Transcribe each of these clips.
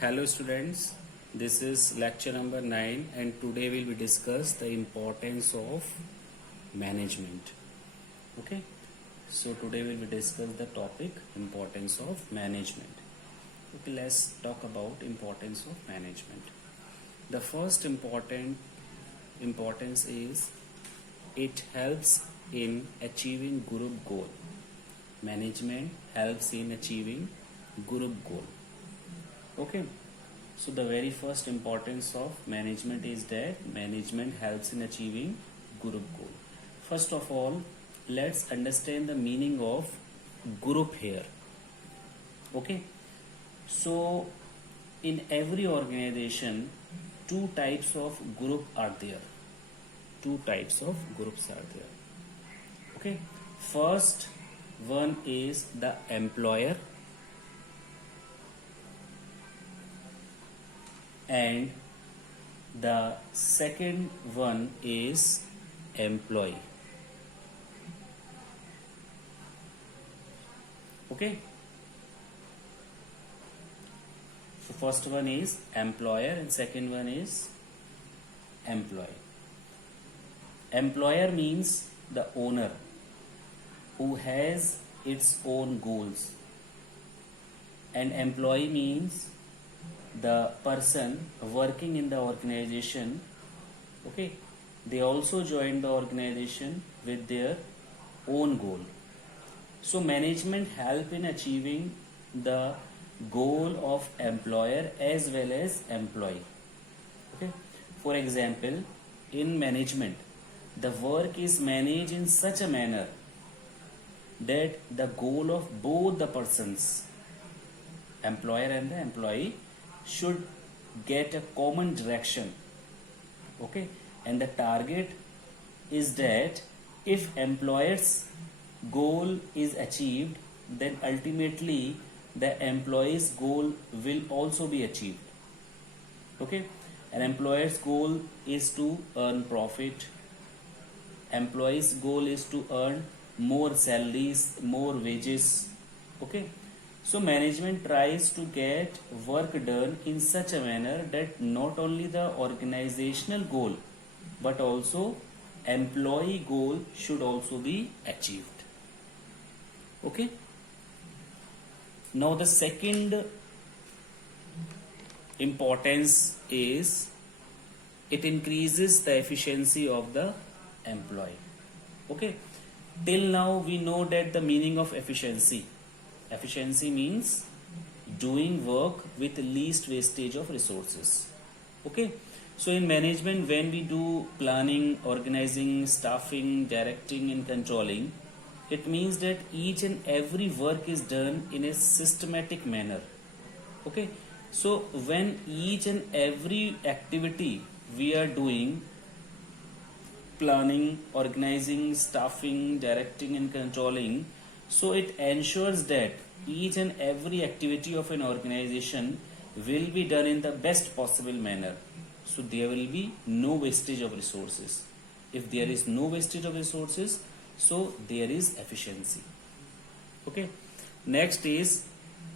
Hello students, this is lecture number 9 and today we will discuss the importance of management. Okay, so today we will discuss the topic importance of management. Okay, let's talk about importance of management. The first importance is it helps in achieving group goal. Management helps in achieving group goal. Okay, so the very first importance of management is that management helps in achieving group goal. First of all, let's understand the meaning of group here. Okay, so in every organization, two types of group are there. Two types of groups are there. Okay, first one is the employer and the second one is employee. Okay, so first one is employer and second one is employee. Employer means the owner who has its own goals, and employee means the person working in the organization. Okay, they also join the organization with their own goal. So management help in achieving the goal of employer as well as employee. Okay, for example, in management the work is managed in such a manner that the goal of both the persons, employer and the employee, should get a common direction. Okay, and the target is that if employer's goal is achieved, then ultimately the employee's goal will also be achieved. Okay, an employer's goal is to earn profit, employee's goal is to earn more salaries, more wages. Okay, so management tries to get work done in such a manner that not only the organizational goal but also employee goal should also be achieved. Okay, now the second importance is it increases the efficiency of the employee. Okay, till now we know that the meaning of efficiency means doing work with least wastage of resources. Okay, so in management when we do planning, organizing, staffing, directing and controlling, it means that each and every work is done in a systematic manner. Okay, so when each and every activity we are doing, planning, organizing, staffing, directing and controlling, so it ensures that each and every activity of an organization will be done in the best possible manner. So there will be no wastage of resources. If there is no wastage of resources, so there is efficiency. Okay, next is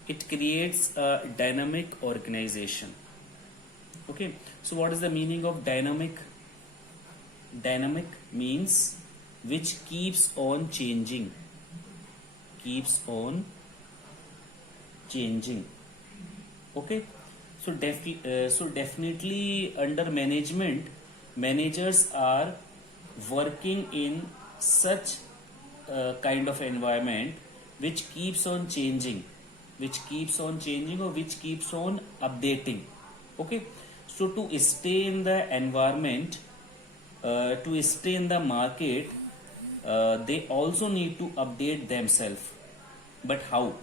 it creates a dynamic organization. Okay, so what is the meaning of dynamic? Dynamic means which keeps on changing. Okay, so definitely under management, managers are working in such kind of environment which keeps on changing, or which keeps on updating. Okay, so to stay in the environment, to stay in the market, they also need to update themselves. But how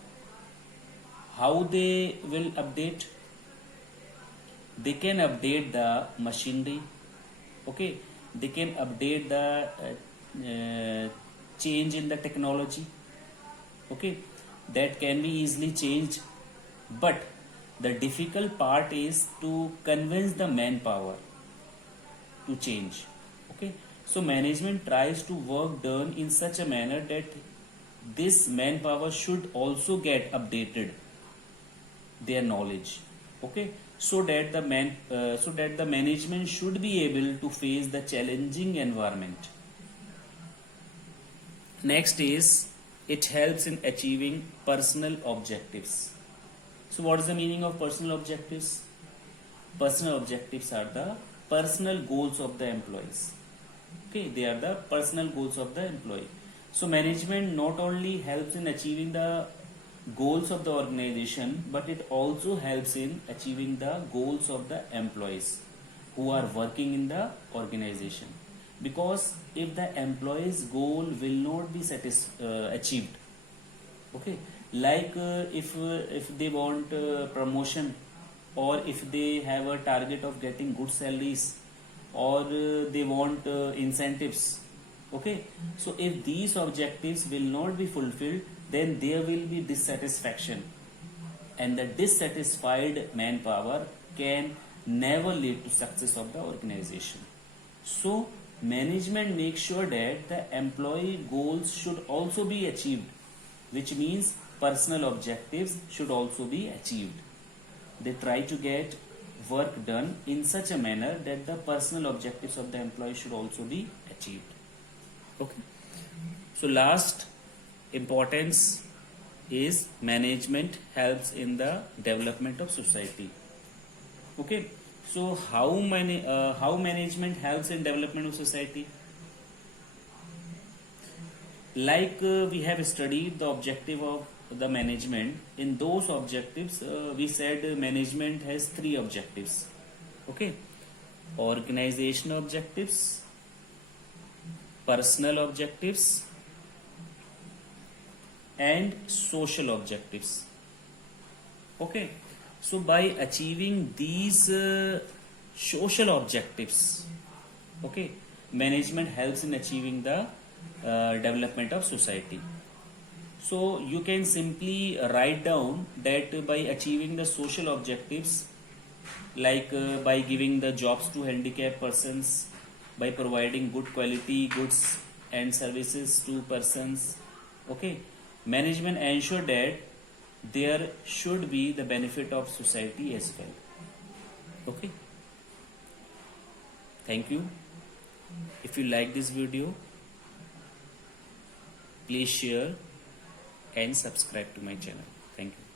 they will update? They can update the machinery. Okay, they can update the change in the technology. Okay, that can be easily changed, but the difficult part is to convince the manpower to change. Okay, so management tries to work done in such a manner that this manpower should also get updated their knowledge. Okay, so that the management should be able to face the challenging environment. Next is it helps in achieving personal objectives. So what is the meaning of personal objectives? Personal objectives are the personal goals of the employees. Okay, they are the personal goals of the employee. So management not only helps in achieving the goals of the organization, but it also helps in achieving the goals of the employees who are working in the organization. Because if the employee's goal will not be achieved, okay, like if they want promotion, or if they have a target of getting good salaries, or they want incentives, okay, so if these objectives will not be fulfilled, then there will be dissatisfaction, and the dissatisfied manpower can never lead to success of the organization. So management makes sure that the employee goals should also be achieved, which means personal objectives should also be achieved. They try to get work done in such a manner that the personal objectives of the employee should also be achieved. Okay. So last importance is management helps in the development of society. Okay. So how management helps in development of society? Like we have studied the objective of the management. In those objectives, we said management has three objectives. Okay, organizational objectives, personal objectives, and social objectives. Okay, so by achieving these social objectives, okay, management helps in achieving the development of society. So you can simply write down that by achieving the social objectives, like by giving the jobs to handicapped persons, by providing good quality goods and services to persons, okay, management ensure that there should be the benefit of society as well. Okay, thank you. If you like this video, please share and subscribe to my channel. Thank you.